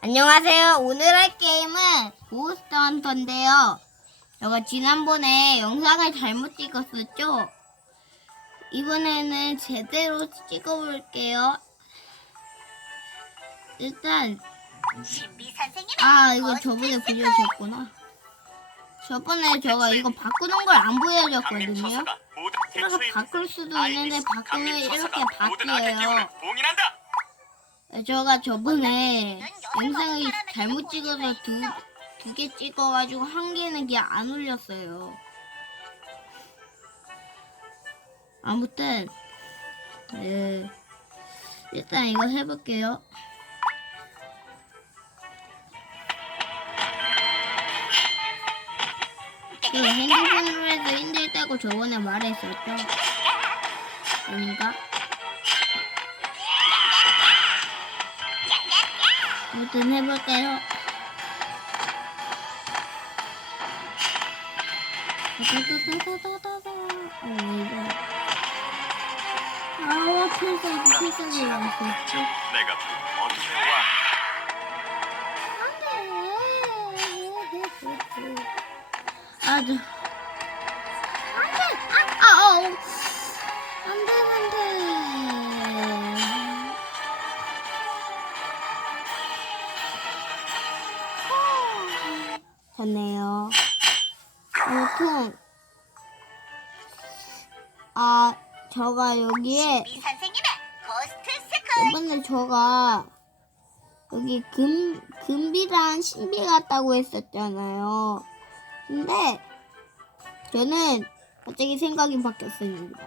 안녕하세요. 오늘 할 게임은 고스트 헌터인데요. 제가 지난번에 영상을 잘못 찍었었죠? 이번에는 제대로 찍어볼게요. 일단, 아, 이거 저번에. 보여줬구나. 저번에 제가 이거 바꾸는 걸 안 보여줬거든요. 그래서 바꿀 수도 있는데 바꾸면 이렇게 바뀌어요. 제가 저번에 영상을 잘못 찍어서 두, 두 개 찍어가지고 한 개는 그냥 안 올렸어요. 아무튼, 네. 일단 이거 해볼게요. 그 핸드폰으로 해서 힘들다고 저번에 말했었죠? 아닌가? 아무튼 해볼까요? 다다다다다다다. 어, 이거. 아우, 필살기, 필살기 나왔어. 내가 어 됐네요. 아무튼, 아, 저가 여기에. 저번에 저가 여기 금, 금비랑 신비 같다고 했었잖아요. 근데, 저는 갑자기 생각이 바뀌었습니다.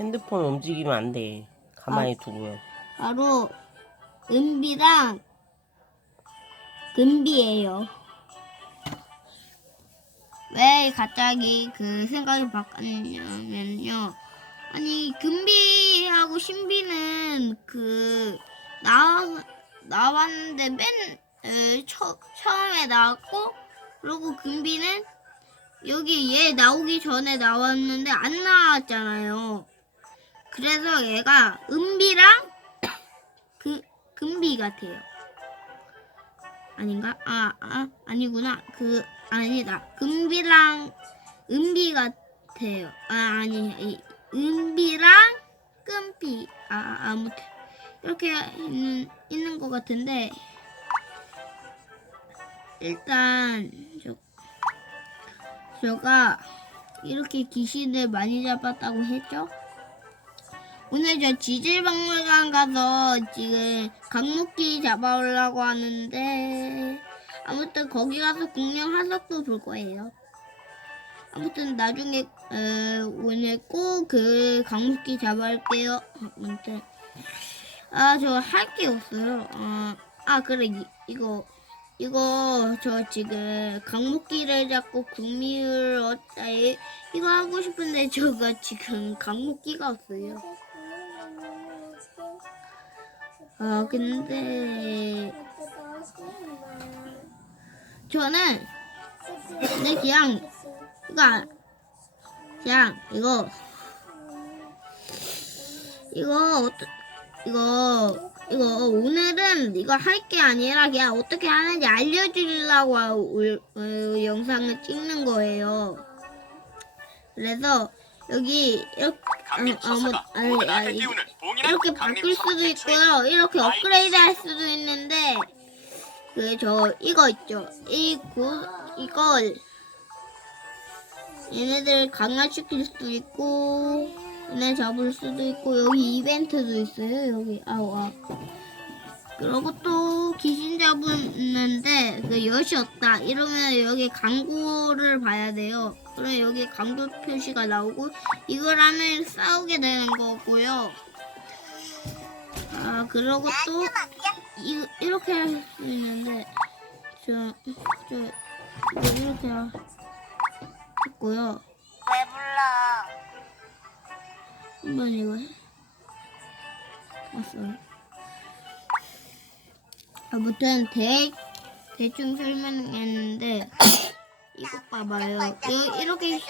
핸드폰 움직이면 안 돼. 가만히 두고요. 바로, 은비랑 금비예요. 왜 갑자기 그 생각이 바뀌었냐면요. 아니 금비하고 신비는 그 나, 나왔는데 맨 에, 처, 처음에 나왔고 그리고 금비는 여기 얘 나오기 전에 나왔는데 안 나왔잖아요. 그래서 얘가 은비랑 그 금비 같아요. 아닌가? 아, 아 아니구나. 그 아니다. 금비랑 은비 같아요. 아 아니 이, 은비랑 금비 아 아무튼 이렇게 있는 있는 것 같은데 일단 저 제가 이렇게 귀신을 많이 잡았다고 했죠. 오늘 저 지질박물관 가서 지금 강목기 잡아오려고 하는데 아무튼 거기 가서 공룡 화석도 볼 거예요. 아무튼 나중에 에, 오늘 꼭 그 강목기 잡아올게요. 아무튼 아 저 할 게 없어요. 아, 아 그래 이, 이거 이거 저 지금 강목기를 잡고 구미를 얻자 이- 이거 하고 싶은데 저가 지금 강목기가 없어요. 아 근데 저는 근데 그냥 이거 안- 그냥 이거 이거 이거 이거 오늘은 이거 할 게 아니라 그냥 어떻게 하는지 알려주려고 올- 어, 영상을 찍는 거예요. 그래서 여기 이렇게 아, 아무 아니 아니 이렇게 바뀔 수도 있고요. 이렇게 업그레이드 할 수도 있는데 그 저 이거 있죠. 이고 이걸 얘네들 강화시킬 수도 있고 얘네 잡을 수도 있고 여기 이벤트도 있어요. 여기 아우 아. 그리고 또 귀신 잡았는데 그 엿이 없다 이러면 여기 광고를 봐야 돼요. 그럼 여기 광고 표시가 나오고 이걸 하면 싸우게 되는 거고요. 아 그리고 또 이, 이렇게 할 수 있는데 저, 저 이거 이렇게 했고요. 왜 불러? 한번 이거 해. 왔어요. 아무튼 대 대충 설명했는데 이거 봐봐요. 이- 이렇게 이거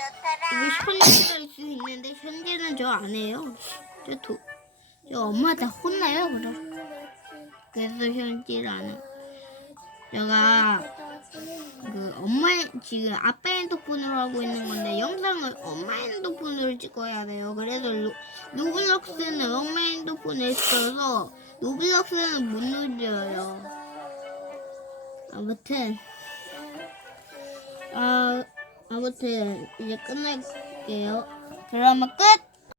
현지가 있을 수 있는데 현지는 저 안 해요. 저 도, 저 엄마한테 혼나요 그럼. 그래서 해. 제가 그 엄마 지금 아빠 핸드폰으로 하고 있는 건데 영상을 엄마 핸드폰으로 찍어야 돼요. 그래서 로, 로블록스는 엄마 핸드폰에 있어서 로블록스는 못 눌려요. 아무튼 아 아무튼 이제 끝낼게요. 드라마 끝.